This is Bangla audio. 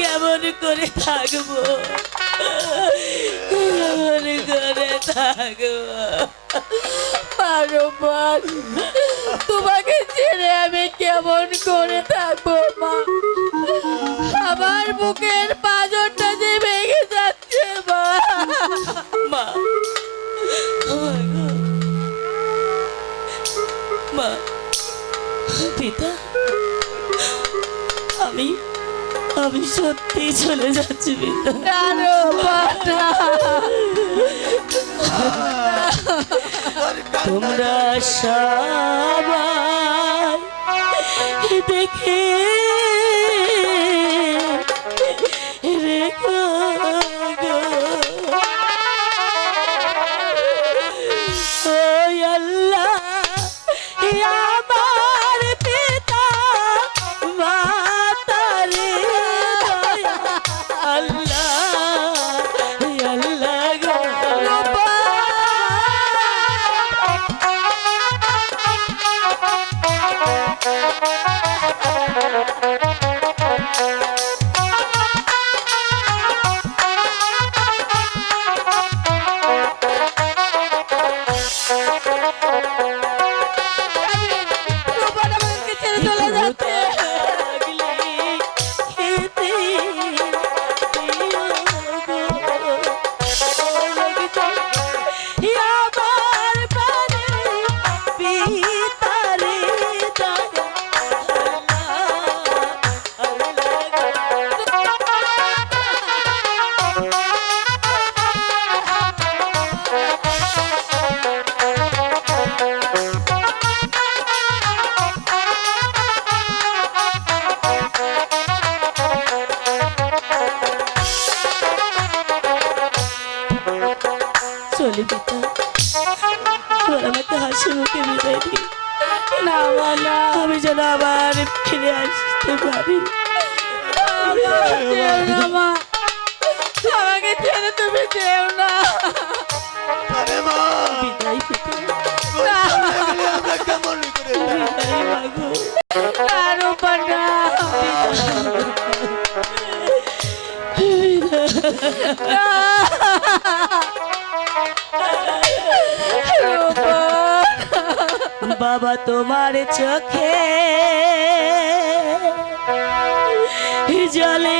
কেমন করে থাকবো, কেমন করে থাকবো? তোমাকে ছেড়ে আমি কেমন করে থাকবো মা? আমার বুকের পাঁজরটা যে ভেঙে যাচ্ছে মা। মা মা পিতা, আমি আমি সত্যি চলে যাচ্ছি পিতা। তোমরা সবাই দেখে রেখো গো, ও আল্লাহ আমার পিতা মাতারে আল্লাহ আল্লাহ গো। চলে পিতা, আমাকে হাসি মুখে বিদায় দিই না, আমি যেন আবার ফিরে আসতে পারি। আমাকে ছেড়ে তুমি যেও না। বিদায় পিতা, কেমন করে বিদায় মাগো। বাবা তোমার চোখে জলে